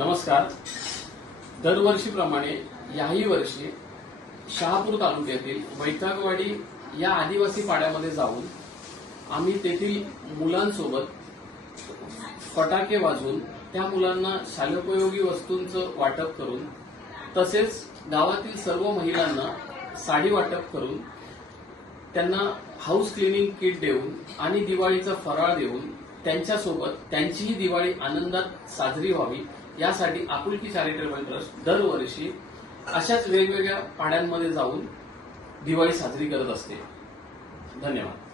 नमस्कार. दरवर्षीप्रमाणे याही वर्षी शहापूर तालुक्यातील वैतागवाडी या आदिवासी पाड्यामध्ये जाऊन आम्ही तेथील मुलांसोबत फटाके वाजवून त्या मुलांना शालोपयोगी वस्तूंचं वाटप करून तसेच गावातील सर्व महिलांना साडी वाटप करून त्यांना हाऊस क्लिनिंग किट देऊन आणि दिवाळीचा फराळ देऊन त्यांच्यासोबत त्यांचीही दिवाळी आनंदात साजरी व्हावी यासाठी आपुलकी चॅरिटेबल ट्रस्ट दरवर्षी अशाच वेगवेगळ्या पाड्यांमध्ये जाऊन दिवाळी साजरी करत असते. धन्यवाद.